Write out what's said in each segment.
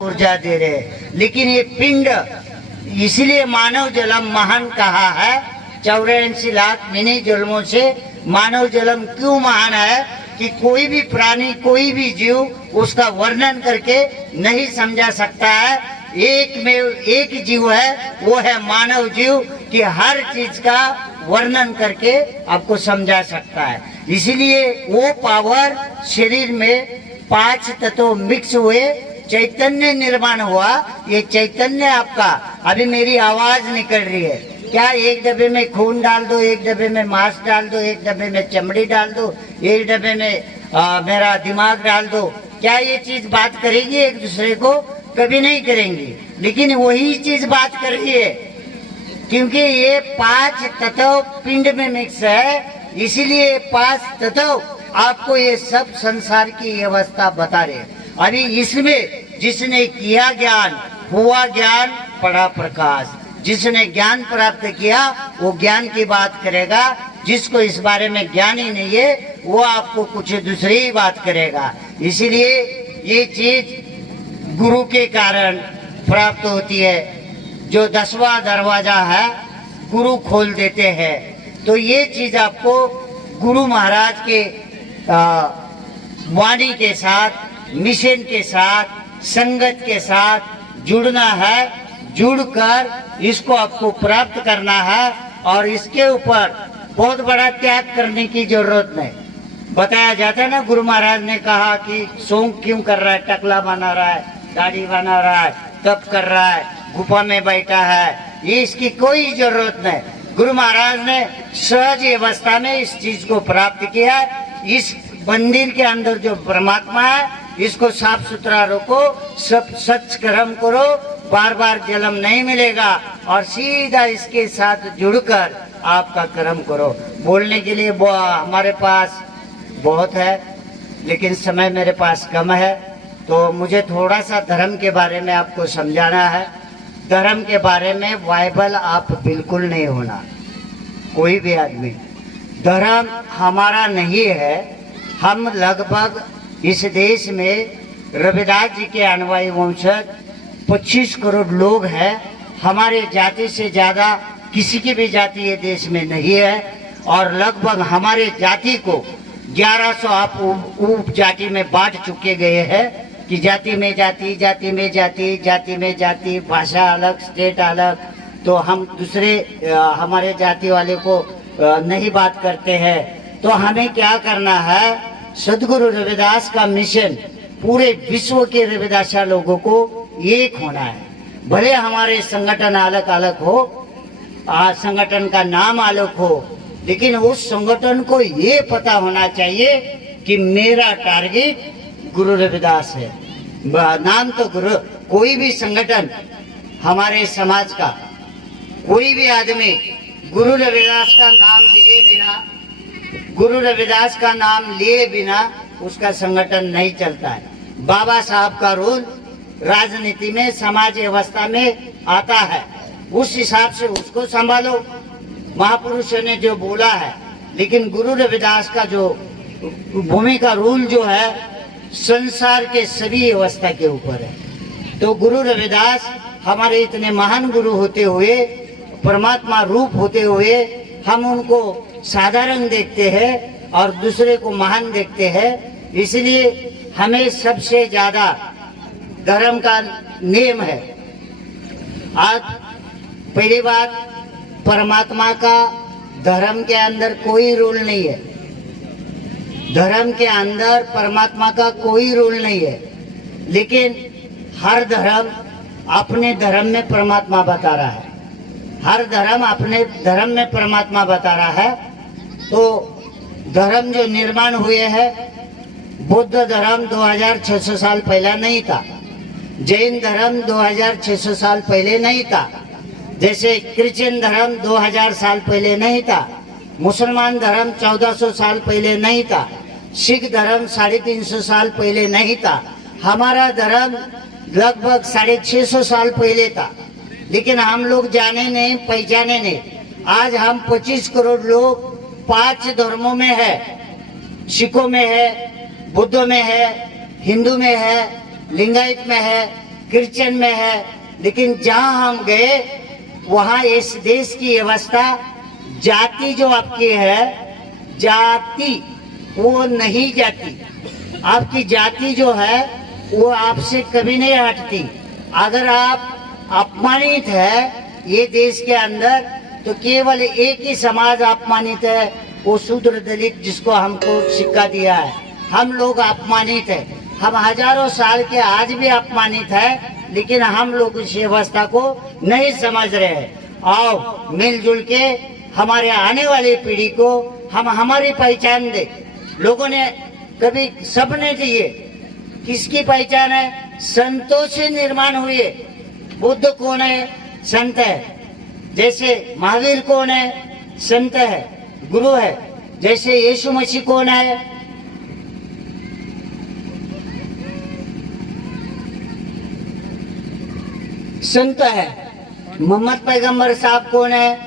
ऊर्जा दे रहे हैं। लेकिन ये पिंड इसलिए मानव जलम महान कहा है, 84 लाख मिनी जन्मों से मानव जलम क्यों महान है कि कोई भी प्राणी, कोई भी जीव उसका वर्णन करके नहीं समझा सकता है। एक में एक जीव है, वो है मानव जीव, कि हर चीज का वर्णन करके आपको समझा सकता है। इसलिए वो पावर शरीर में 5 तत्व मिक्स हुए, चैतन्य निर्माण हुआ। ये चैतन्य आपका, अभी मेरी आवाज निकल रही है, क्या एक डब्बे में खून डाल दो, एक डब्बे में मांस डाल दो, एक डब्बे में चमड़ी डाल दो, एक डब्बे में मेरा दिमाग डाल दो, क्या ये चीज बात करेगी एक दूसरे को? कभी नहीं करेंगी। लेकिन वही चीज बात कर रही है, क्योंकि ये 5 तत्व पिंड में मिक्स है। इसीलिए 5 तत्व आपको ये सब संसार की व्यवस्था बता रहे हैं। अभी इसमें जिसने किया ज्ञान, हुआ ज्ञान, पढ़ा प्रकाश। जिसने ज्ञान प्राप्त किया वो ज्ञान की बात करेगा, जिसको इस बारे में ज्ञान ही नहीं है वो आपको कुछ दूसरी ही बात करेगा। इसीलिए ये चीज गुरु के कारण प्राप्त होती है। जो 10वां दरवाजा है गुरु खोल देते हैं। तो ये चीज आपको गुरु महाराज के वाणी के साथ, मिशन के साथ, संगत के साथ जुड़ना है। जुड़कर इसको आपको प्राप्त करना है और इसके ऊपर बहुत बड़ा त्याग करने की जरूरत नहीं। बताया जाता है ना, गुरु महाराज ने कहा कि सोंग क्यों कर रहा है, टकला बना रहा है, दाढ़ी बना रहा है, तप कर रहा है, गुफा में बैठा है, ये इसकी कोई जरूरत नहीं। गुरु महाराज ने सहज अवस्था में इस चीज को प्राप्त किया। इस मंदिर के अंदर जो परमात्मा है, इसको साफ सुथरा रखो, सब सच कर्म करो, बार बार जन्म नहीं मिलेगा और सीधा इसके साथ जुड़कर आपका कर्म करो। बोलने के लिए हमारे पास बहुत है, लेकिन समय मेरे पास कम है, तो मुझे थोड़ा सा धर्म के बारे में आपको समझाना है। धर्म के बारे में वाइबल आप बिल्कुल नहीं होना, कोई भी आदमी। धर्म हमारा नहीं है। हम लगभग इस देश में रविदास जी के अनुयायी वंशज 25 करोड़ लोग हैं। हमारे जाति से ज्यादा किसी की भी जाति ये देश में नहीं है। और लगभग हमारे जाति को 1100 आप उप जाति में बांट चुके गए हैं कि जाति में जाति, जाति में जाति, जाति में जाति, भाषा अलग, स्टेट अलग। तो हम दूसरे हमारे जाति वाले को नहीं बात करते हैं। तो हमें क्या करना है? सदगुरु रविदास का मिशन पूरे विश्व के रविदासा लोगों को एक होना है। भले हमारे संगठन अलग अलग हो, संगठन का नाम अलग हो, लेकिन उस संगठन को ये पता होना चाहिए कि मेरा टारगेट गुरु रविदास है। नाम तो गुरु, कोई भी संगठन हमारे समाज का, कोई भी आदमी गुरु रविदास का नाम लिए बिना, गुरु रविदास का नाम लिए बिना उसका संगठन नहीं चलता है। बाबा साहब का रोल राजनीति में, समाज व्यवस्था में आता है, उस हिसाब से उसको संभालो। महापुरुषों ने जो बोला है, लेकिन गुरु रविदास का जो भूमिका रूल जो है संसार के सभी व्यवस्था के ऊपर है। तो गुरु रविदास हमारे इतने महान गुरु होते हुए, परमात्मा रूप होते हुए, हम उनको साधारण देखते हैं और दूसरे को महान देखते हैं। इसलिए हमें सबसे ज्यादा धर्म का नियम है। आज पहली बात, परमात्मा का धर्म के अंदर कोई रूल नहीं है। धर्म के अंदर परमात्मा का कोई रूल नहीं है, लेकिन हर धर्म अपने धर्म में परमात्मा बता रहा है। हर धर्म अपने धर्म में परमात्मा बता रहा है। तो धर्म जो निर्माण हुए हैं, बुद्ध धर्म 2600 साल पहले नहीं था, जैन धर्म 2600 साल पहले नहीं था, जैसे क्रिश्चियन धर्म 2000 साल पहले नहीं था, मुसलमान धर्म 1400 साल पहले नहीं था, सिख धर्म 350 साल पहले नहीं था, हमारा धर्म लगभग 650 साल पहले था। लेकिन हम लोग जाने नहीं, पहचाने नहीं। आज हम 25 करोड़ लोग 5 धर्मों में है, सिखों में है, बुद्धों में है, हिंदू में है, लिंगायत में है, क्रिश्चियन में है, लेकिन जहां हम गए वहां इस देश की व्यवस्था, जाति जो आपकी है, जाति वो नहीं जाती। आपकी जाति जो है वो आपसे कभी नहीं हटती। अगर आप अपमानित है ये देश के अंदर, तो केवल एक ही समाज अपमानित है, वो शूद्र दलित, जिसको हमको सिक्का दिया है। हम लोग अपमानित है, हम हजारों साल के आज भी अपमानित है, लेकिन हम लोग इस व्यवस्था को नहीं समझ रहे हैं। आओ मिलजुल के हमारे आने वाली पीढ़ी को हम हमारी पहचान दे। लोगों ने कभी सबने दिए, किसकी पहचान है? संतों से निर्माण हुए। बुद्ध कौन है? संत है। जैसे महावीर कौन है? संत है, गुरु है। जैसे यीशु मसीह कौन है? संत है। मोहम्मद पैगंबर साहब कौन है?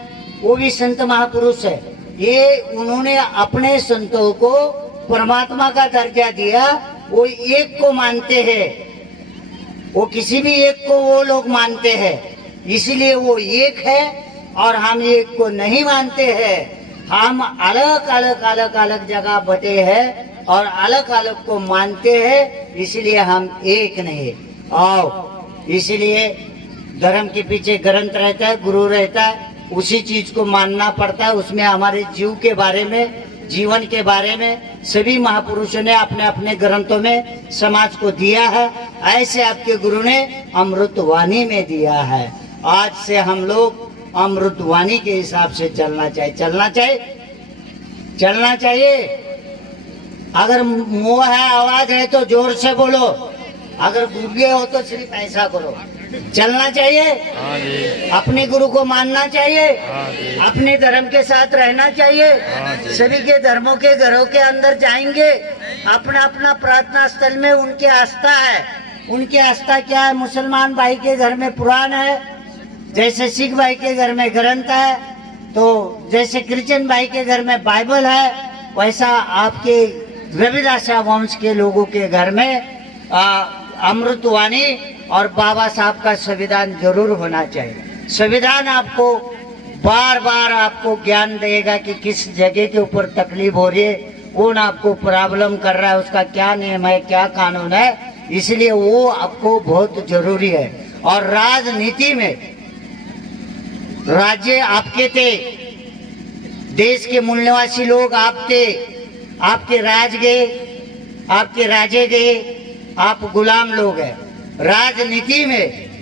वो भी संत महापुरुष है। ये उन्होंने अपने संतों को परमात्मा का दर्जा दिया। वो एक को मानते हैं, वो किसी भी एक को वो लोग मानते हैं, इसलिए वो एक है और हम एक को नहीं मानते हैं। हम अलग अलग अलग अलग जगह बटे हैं और अलग अलग को मानते हैं, इसलिए हम एक नहीं। आओ, इसलिए धर्म के पीछे ग्रंथ रहता है, गुरु रहता है, उसी चीज को मानना पड़ता है। उसमें हमारे जीव के बारे में, जीवन के बारे में सभी महापुरुषों ने अपने अपने ग्रंथों में समाज को दिया है। ऐसे आपके गुरु ने अमृतवाणी में दिया है। आज से हम लोग अमृतवाणी के हिसाब से चलना चाहिए। चलना चाहिए। अगर मुंह है, आवाज है तो जोर से बोलो। अगर गूंगे हो तो सिर्फ ऐसा करो। चलना चाहिए, अपने गुरु को मानना चाहिए, अपने धर्म के साथ रहना चाहिए। सभी के धर्मों के घरों के अंदर जाएंगे, अपना अपना प्रार्थना स्थल में उनकी आस्था है। उनकी आस्था क्या है? मुसलमान भाई के घर में पुराण है, जैसे सिख भाई के घर में ग्रंथ है, तो जैसे क्रिश्चियन भाई के घर में बाइबल है, वैसा आपके रविदासा वंश के लोगों के घर में अमृतवाणी और बाबा साहब का संविधान जरूर होना चाहिए। संविधान आपको बार बार आपको ज्ञान देगा कि किस जगह के ऊपर तकलीफ हो रही है, कौन आपको प्रॉब्लम कर रहा है, उसका क्या नियम है, क्या कानून है। इसलिए वो आपको बहुत जरूरी है। और राजनीति में राज्य आपके थे, देश के मूल निवासी लोग आप थे, आपके राज गए, आपके राजे गए, आप गुलाम लोग हैं। राजनीति में